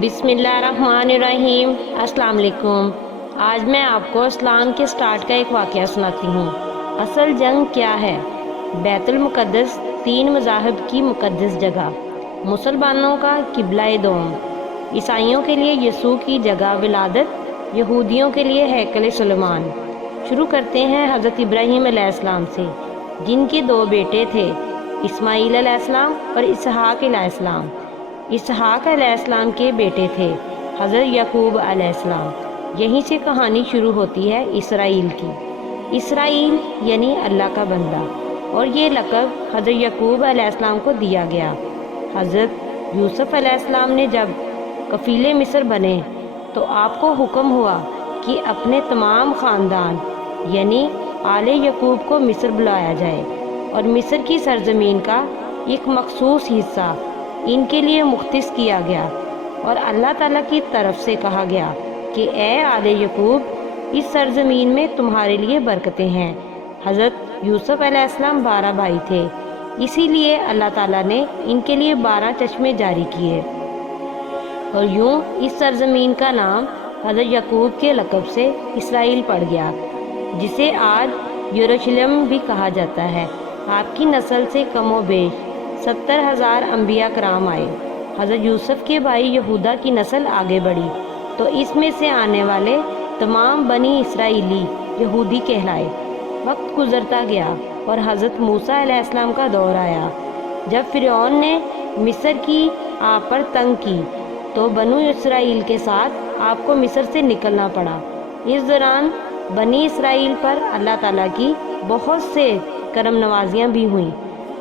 بسم اللہ الرحمن الرحیم۔ السلام علیکم۔ آج میں آپ کو اسلام کے سٹارٹ کا ایک واقعہ سناتی ہوں۔ اصل جنگ کیا ہے؟ بیت المقدس تین مذاہب کی مقدس جگہ، مسلمانوں کا قبلہ دوم، عیسائیوں کے لیے یسوع کی جگہ ولادت، یہودیوں کے لیے ہیکل سلیمان۔ شروع کرتے ہیں حضرت ابراہیم علیہ السلام سے، جن کے دو بیٹے تھے، اسماعیل علیہ السلام اور اسحاق علیہ السلام۔ اسحاق علیہ السلام کے بیٹے تھے حضرت یعقوب علیہ السلام۔ یہیں سے کہانی شروع ہوتی ہے اسرائیل کی۔ اسرائیل یعنی اللہ کا بندہ، اور یہ لقب حضرت یعقوب علیہ السلام کو دیا گیا۔ حضرت یوسف علیہ السلام نے جب کفیل مصر بنے تو آپ کو حکم ہوا کہ اپنے تمام خاندان یعنی آل یعقوب کو مصر بلایا جائے، اور مصر کی سرزمین کا ایک مخصوص حصہ ان کے لیے مختص کیا گیا، اور اللہ تعالیٰ کی طرف سے کہا گیا کہ اے آل یعقوب، اس سرزمین میں تمہارے لیے برکتیں ہیں۔ حضرت یوسف علیہ السلام 12 بھائی تھے، اسی لیے اللہ تعالیٰ نے ان کے لیے 12 چشمے جاری کیے، اور یوں اس سرزمین کا نام حضرت یعقوب کے لقب سے اسرائیل پڑ گیا، جسے آج یروشلم بھی کہا جاتا ہے۔ آپ کی نسل سے کم و بیش 70,000 انبیاء کرام آئے۔ حضرت یوسف کے بھائی یہودا کی نسل آگے بڑھی تو اس میں سے آنے والے تمام بنی اسرائیلی یہودی کہلائے۔ وقت گزرتا گیا اور حضرت موسیٰ علیہ السلام کا دور آیا۔ جب فرعون نے مصر کی آپ پر تنگ کی تو بنو اسرائیل کے ساتھ آپ کو مصر سے نکلنا پڑا۔ اس دوران بنی اسرائیل پر اللہ تعالیٰ کی بہت سے کرم نوازیاں بھی ہوئیں،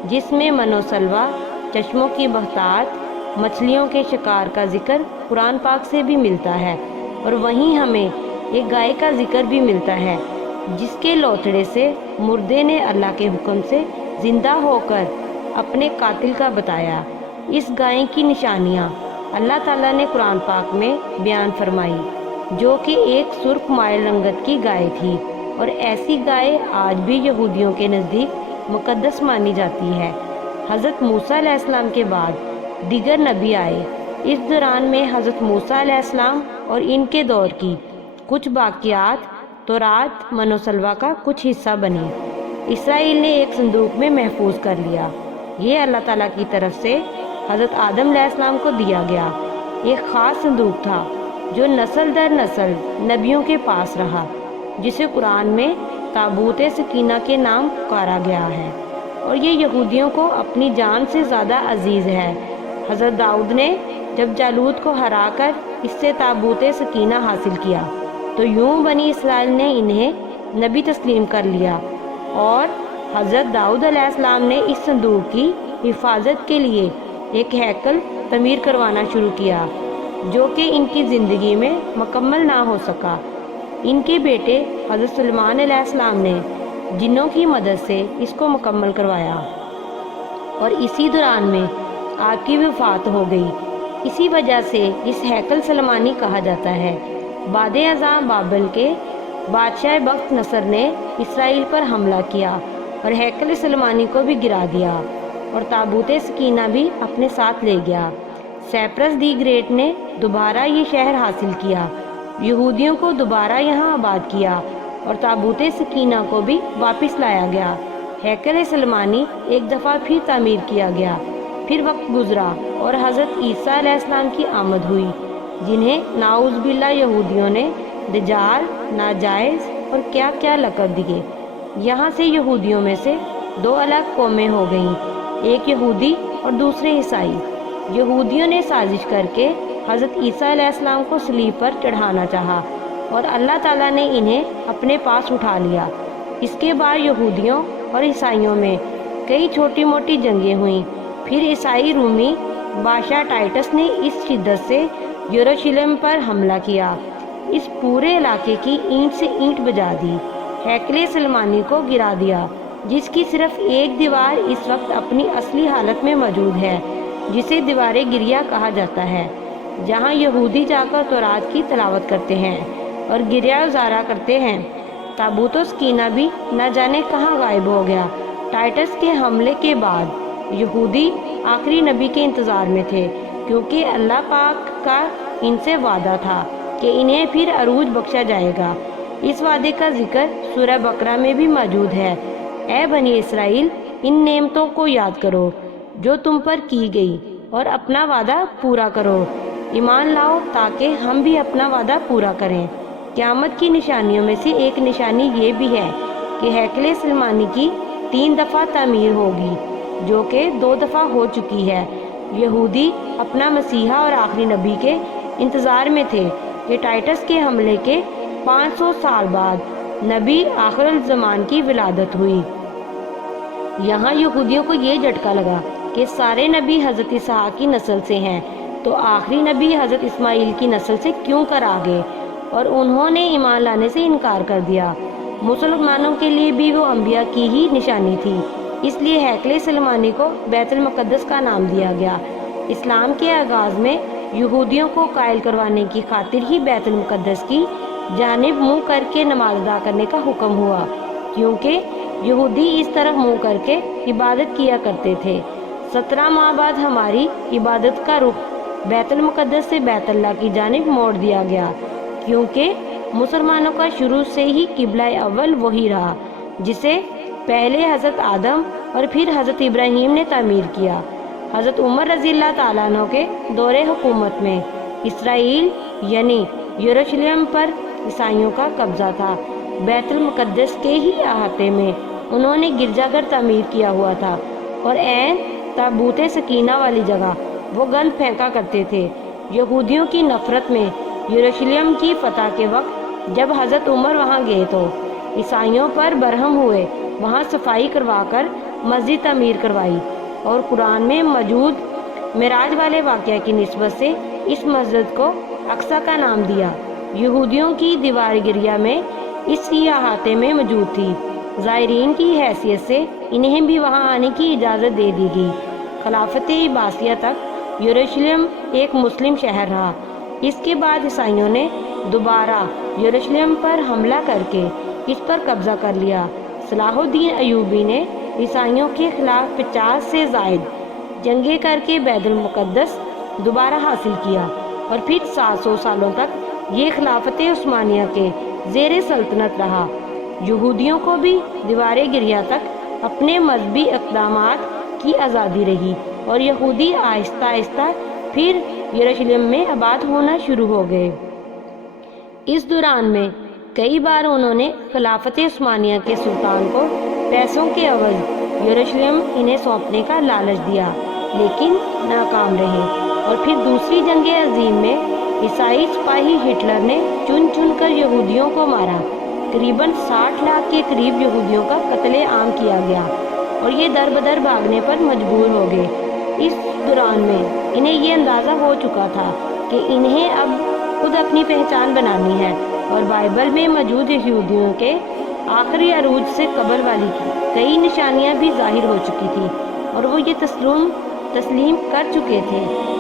جس میں من و سلوہ، چشموں کی بہتات، مچھلیوں کے شکار کا ذکر قرآن پاک سے بھی ملتا ہے، اور وہیں ہمیں ایک گائے کا ذکر بھی ملتا ہے جس کے لوتھڑے سے مردے نے اللہ کے حکم سے زندہ ہو کر اپنے قاتل کا بتایا۔ اس گائے کی نشانیاں اللہ تعالیٰ نے قرآن پاک میں بیان فرمائی، جو کہ ایک سرخ مائل رنگت کی گائے تھی، اور ایسی گائے آج بھی یہودیوں کے نزدیک مقدس مانی جاتی ہے۔ حضرت موسیٰ علیہ السلام کے بعد دیگر نبی آئے۔ اس دوران میں حضرت موسیٰ علیہ السلام اور ان کے دور کی کچھ باقیات تورات من و سلوہ کا کچھ حصہ بنی۔ اسرائیل نے ایک صندوق میں محفوظ کر لیا۔ یہ اللہ تعالیٰ کی طرف سے حضرت آدم علیہ السلام کو دیا گیا ایک خاص صندوق تھا، جو نسل در نسل نبیوں کے پاس رہا، جسے قرآن میں تابوت سکینہ کے نام پکارا گیا ہے، اور یہ یہودیوں کو اپنی جان سے زیادہ عزیز ہے۔ حضرت داؤد نے جب جالوت کو ہرا کر اس سے تابوت سکینہ حاصل کیا تو یوں بنی اسرائیل نے انہیں نبی تسلیم کر لیا، اور حضرت داؤد علیہ السلام نے اس صندوق کی حفاظت کے لیے ایک ہیکل تعمیر کروانا شروع کیا، جو کہ ان کی زندگی میں مکمل نہ ہو سکا۔ ان کے بیٹے حضرت سلیمان علیہ السلام نے جنوں کی مدد سے اس کو مکمل کروایا، اور اسی دوران میں آپ کی وفات ہو گئی۔ اسی وجہ سے اس ہیکل سلیمانی کہا جاتا ہے۔ بعد ازاں بابل کے بادشاہ بخت نصر نے اسرائیل پر حملہ کیا اور ہیکل سلیمانی کو بھی گرا دیا، اور تابوت سکینہ بھی اپنے ساتھ لے گیا۔ سیپرس دی گریٹ نے دوبارہ یہ شہر حاصل کیا، یہودیوں کو دوبارہ یہاں آباد کیا، اور تابوت سکینہ کو بھی واپس لایا گیا۔ ہیکل سلیمانی ایک دفعہ پھر تعمیر کیا گیا۔ پھر وقت گزرا اور حضرت عیسیٰ علیہ السلام کی آمد ہوئی، جنہیں نعوذ باللہ یہودیوں نے دجال، ناجائز اور کیا کیا لقب دیے۔ یہاں سے یہودیوں میں سے دو الگ قومیں ہو گئیں، ایک یہودی اور دوسرے عیسائی۔ یہودیوں نے سازش کر کے حضرت عیسیٰ علیہ السلام کو صلیب پر چڑھانا چاہا، اور اللہ تعالیٰ نے انہیں اپنے پاس اٹھا لیا۔ اس کے بعد یہودیوں اور عیسائیوں میں کئی چھوٹی موٹی جنگیں ہوئیں۔ پھر عیسائی رومی بادشاہ ٹائٹس نے اس شدت سے یروشلم پر حملہ کیا، اس پورے علاقے کی اینٹ سے اینٹ بجا دی، ہیکل سلیمانی کو گرا دیا، جس کی صرف ایک دیوار اس وقت اپنی اصلی حالت میں موجود ہے، جسے دیوار گریہ کہا جاتا ہے، جہاں یہودی جا کر تورات کی تلاوت کرتے ہیں اور گریہ ازارا کرتے ہیں۔ تابوت سکینہ بھی نہ جانے کہاں غائب ہو گیا۔ ٹائٹس کے حملے کے بعد یہودی آخری نبی کے انتظار میں تھے، کیونکہ اللہ پاک کا ان سے وعدہ تھا کہ انہیں پھر عروج بخشا جائے گا۔ اس وعدے کا ذکر سورہ بقرہ میں بھی موجود ہے۔ اے بنی اسرائیل، ان نعمتوں کو یاد کرو جو تم پر کی گئی اور اپنا وعدہ پورا کرو۔ ایمان لاؤ تاکہ ہم بھی اپنا وعدہ پورا کریں۔ قیامت کی نشانیوں میں سے ایک نشانی یہ بھی ہے کہ ہیکل سلیمانی کی 3 دفعہ تعمیر ہوگی، جو کہ 2 دفعہ ہو چکی ہے۔ یہودی اپنا مسیحا اور آخری نبی کے انتظار میں تھے کہ ٹائٹس کے حملے کے 500 سال بعد نبی آخر الزمان کی ولادت ہوئی۔ یہاں یہودیوں کو یہ جھٹکا لگا کہ سارے نبی حضرت اسحاق کی نسل سے ہیں، تو آخری نبی حضرت اسماعیل کی نسل سے کیوں کر آگے، اور انہوں نے ایمان لانے سے انکار کر دیا۔ مسلمانوں کے لیے بھی وہ انبیاء کی ہی نشانی تھی، اس لیے ہیکل سلیمانی کو بیت المقدس کا نام دیا گیا۔ اسلام کے آغاز میں یہودیوں کو قائل کروانے کی خاطر ہی بیت المقدس کی جانب منہ کر کے نماز ادا کرنے کا حکم ہوا، کیونکہ یہودی اس طرف منہ کر کے عبادت کیا کرتے تھے۔ 17 ماہ بعد ہماری عبادت کا رخ بیت المقدس سے بیت اللہ کی جانب موڑ دیا گیا، کیونکہ مسلمانوں کا شروع سے ہی قبلہ اول وہی رہا، جسے پہلے حضرت آدم اور پھر حضرت ابراہیم نے تعمیر کیا۔ حضرت عمر رضی اللہ تعالیٰ عنہ کے دور حکومت میں اسرائیل یعنی یروشلم پر عیسائیوں کا قبضہ تھا۔ بیت المقدس کے ہی احاطے میں انہوں نے گرجا گھر تعمیر کیا ہوا تھا، اور عین تابوت سکینہ والی جگہ وہ گند پھینکا کرتے تھے۔ یہودیوں کی نفرت میں یروشلم کی فتح کے وقت جب حضرت عمر وہاں گئے تو عیسائیوں پر برہم ہوئے، وہاں صفائی کروا کر مسجد تعمیر کروائی، اور قرآن میں موجود معراج والے واقعہ کی نسبت سے اس مسجد کو اقصی کا نام دیا۔ یہودیوں کی دیوار گریا میں اسی احاطے میں موجود تھی۔ زائرین کی حیثیت سے انہیں بھی وہاں آنے کی اجازت دے دی گئی۔ خلافت عباسیہ تک یروشلم ایک مسلم شہر رہا۔ اس کے بعد عیسائیوں نے دوبارہ یروشلم پر حملہ کر کے اس پر قبضہ کر لیا۔ صلاح الدین ایوبی نے عیسائیوں کے خلاف 50 سے زائد جنگیں کر کے بیت المقدس دوبارہ حاصل کیا، اور پھر 700 سالوں تک یہ خلافت عثمانیہ کے زیر سلطنت رہا۔ یہودیوں کو بھی دیوار گریا تک اپنے مذہبی اقدامات کی آزادی رہی، اور یہودی آہستہ آہستہ پھر یروشلم میں آباد ہونا شروع ہو گئے۔ اس دوران میں کئی بار انہوں نے خلافت عثمانیہ کے سلطان کو پیسوں کے عوض یروشلم انہیں سونپنے کا لالچ دیا، لیکن ناکام رہے۔ اور پھر دوسری جنگ عظیم میں عیسائی سپاہی ہٹلر نے چن چن کر یہودیوں کو مارا۔ قریباً 60 لاکھ کے قریب یہودیوں کا قتل عام کیا گیا، اور یہ در بدر بھاگنے پر مجبور ہو گئے۔ اس دوران میں انہیں یہ اندازہ ہو چکا تھا کہ انہیں اب خود اپنی پہچان بنانی ہے، اور بائبل میں موجود یہودیوں کے آخری عروج سے قبل والی کئی نشانیاں بھی ظاہر ہو چکی تھی، اور وہ یہ تسلیم کر چکے تھے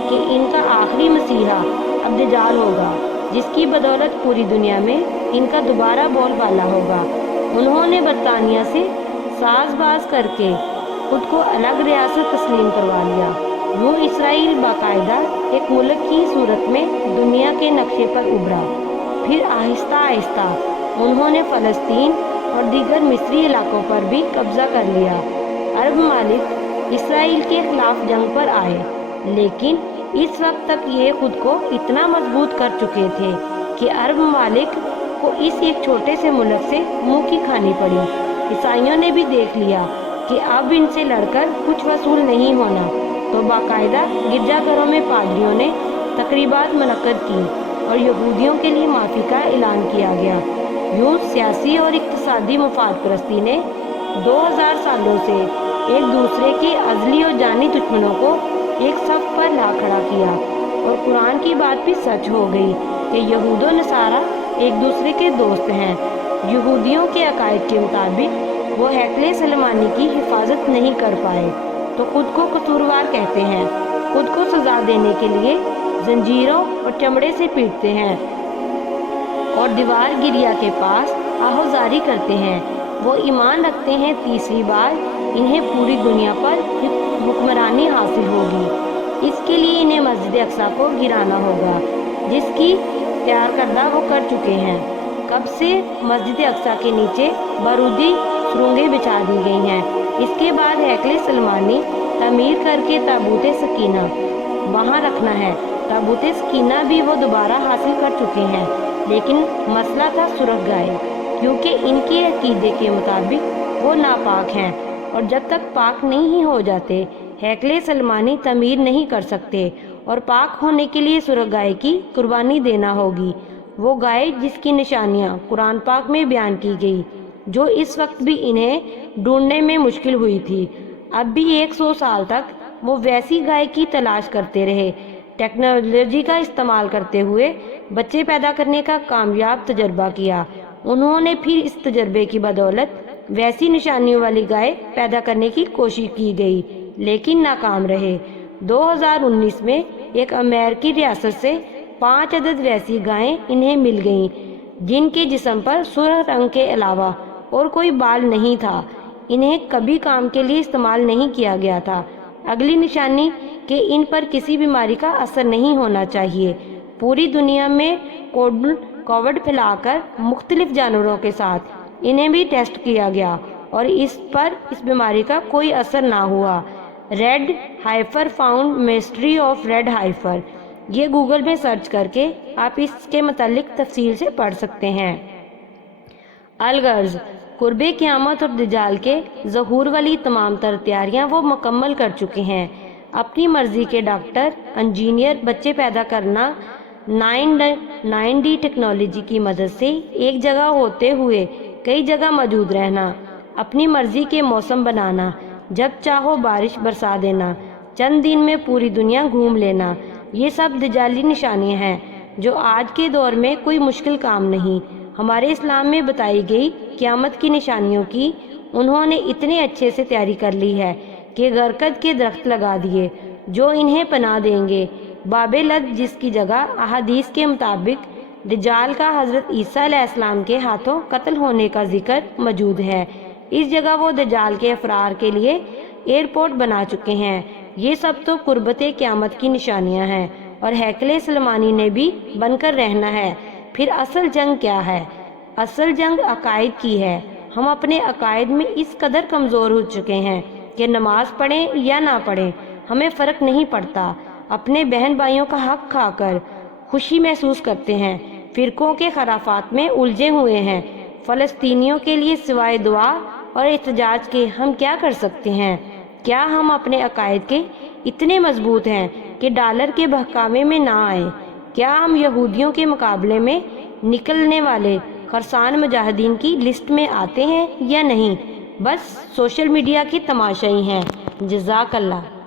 کہ ان کا آخری مسیحا اب دجال ہوگا، جس کی بدولت پوری دنیا میں ان کا دوبارہ بول بالا ہوگا۔ انہوں نے برطانیہ سے ساز باز کر کے خود کو الگ ریاست تسلیم کروا لیا۔ یوں اسرائیل باقاعدہ ایک ملک کی صورت میں دنیا کے نقشے پر ابھرا۔ پھر آہستہ آہستہ انہوں نے فلسطین اور دیگر مصری علاقوں پر بھی قبضہ کر لیا۔ عرب ممالک اسرائیل کے خلاف جنگ پر آئے، لیکن اس وقت تک یہ خود کو اتنا مضبوط کر چکے تھے کہ عرب ممالک کو اس ایک چھوٹے سے ملک سے منہ کی کھانی پڑی۔ عیسائیوں نے بھی دیکھ لیا کہ اب ان سے لڑ کر کچھ وصول نہیں ہونا، تو باقاعدہ گرجا گھروں میں پادریوں نے تقریبات منعقد کی اور یہودیوں کے لیے معافی کا اعلان کیا گیا۔ یوں سیاسی اور اقتصادی مفاد پرستی نے 2000 سالوں سے ایک دوسرے کے ازلی اور جانی دشمنوں کو ایک صف پر لا کھڑا کیا، اور قرآن کی بات بھی سچ ہو گئی کہ یہود و نصارہ ایک دوسرے کے دوست ہیں۔ یہودیوں کے عقائد کے مطابق وہ ہیکل سلیمانی کی حفاظت نہیں کر پائے، تو خود کو قصوروار کہتے ہیں، خود کو سزا دینے کے لیے زنجیروں اور چمڑے سے پیٹتے ہیں، اور دیوار گریا کے پاس آہوزاری کرتے ہیں۔ وہ ایمان رکھتے ہیں تیسری بار انہیں پوری دنیا پر حکمرانی حاصل ہوگی۔ اس کے لیے انہیں مسجد اقصیٰ کو گرانا ہوگا، جس کی تیار کردہ وہ کر چکے ہیں۔ کب سے مسجد اقصیٰ کے نیچے بارودی سرنگیں بچھا دی گئی ہیں۔ اس کے بعد ہیکل سلیمانی تعمیر کر کے تابوت سکینہ وہاں رکھنا ہے۔ تابوت سکینہ بھی وہ دوبارہ حاصل کر چکے ہیں، لیکن مسئلہ تھا سرخ گائے، کیونکہ ان کے عقیدے کے مطابق وہ ناپاک ہیں، اور جب تک پاک نہیں ہو جاتے ہیکل سلیمانی تعمیر نہیں کر سکتے، اور پاک ہونے کے لیے سرخ گائے کی قربانی دینا ہوگی، وہ گائے جس کی نشانیاں قرآن پاک میں بیان کی گئی، جو اس وقت بھی انہیں ڈھونڈنے میں مشکل ہوئی تھی۔ اب بھی 100 سال تک وہ ویسی گائے کی تلاش کرتے رہے۔ ٹیکنالوجی کا استعمال کرتے ہوئے بچے پیدا کرنے کا کامیاب تجربہ کیا۔ انہوں نے پھر اس تجربے کی بدولت ویسی نشانیوں والی گائے پیدا کرنے کی کوشش کی گئی، لیکن ناکام رہے۔ 2019 میں ایک امریکی ریاست سے 5 عدد ویسی گائیں انہیں مل گئیں، جن کے جسم پر سرخ رنگ کے علاوہ اور کوئی بال نہیں تھا۔ انہیں کبھی کام کے لیے استعمال نہیں کیا گیا تھا۔ اگلی نشانی کہ ان پر کسی بیماری کا اثر نہیں ہونا چاہیے۔ پوری دنیا میں کووڈ پھیلا کر مختلف جانوروں کے ساتھ انہیں بھی ٹیسٹ کیا گیا اور اس پر اس بیماری کا کوئی اثر نہ ہوا۔ Red heifer found mystery of red heifer, یہ گوگل میں سرچ کر کے آپ اس کے متعلق تفصیل سے پڑھ سکتے ہیں۔ الغرض، قرب قیامت اور دجال کے ظہور والی تمام تر تیاریاں وہ مکمل کر چکے ہیں۔ اپنی مرضی کے ڈاکٹر، انجینئر، بچے پیدا کرنا، 9D ٹیکنالوجی کی مدد سے ایک جگہ ہوتے ہوئے کئی جگہ موجود رہنا، اپنی مرضی کے موسم بنانا، جب چاہو بارش برسا دینا، چند دن میں پوری دنیا گھوم لینا، یہ سب دجالی نشانیاں ہیں جو آج کے دور میں کوئی مشکل کام نہیں۔ ہمارے اسلام میں بتائی گئی قیامت کی نشانیوں کی انہوں نے اتنے اچھے سے تیاری کر لی ہے کہ غرقد کے درخت لگا دیے جو انہیں پناہ دیں گے۔ باب لد، جس کی جگہ احادیث کے مطابق دجال کا حضرت عیسیٰ علیہ السلام کے ہاتھوں قتل ہونے کا ذکر موجود ہے، اس جگہ وہ دجال کے افرار کے لیے ایئرپورٹ بنا چکے ہیں۔ یہ سب تو قربت قیامت کی نشانیاں ہیں، اور ہیکل سلیمانی نے بھی بن کر رہنا ہے۔ پھر اصل جنگ کیا ہے؟ اصل جنگ عقائد کی ہے۔ ہم اپنے عقائد میں اس قدر کمزور ہو چکے ہیں کہ نماز پڑھیں یا نہ پڑھیں ہمیں فرق نہیں پڑتا، اپنے بہن بھائیوں کا حق کھا کر خوشی محسوس کرتے ہیں، فرقوں کے خرافات میں الجھے ہوئے ہیں۔ فلسطینیوں کے لیے سوائے دعا اور احتجاج کے ہم کیا کر سکتے ہیں؟ کیا ہم اپنے عقائد کے اتنے مضبوط ہیں کہ ڈالر کے بہکاوے میں نہ آئیں؟ کیا ہم یہودیوں کے مقابلے میں نکلنے والے خرسان مجاہدین کی لسٹ میں آتے ہیں یا نہیں؟ بس سوشل میڈیا کی تماشائی ہیں۔ جزاک اللہ۔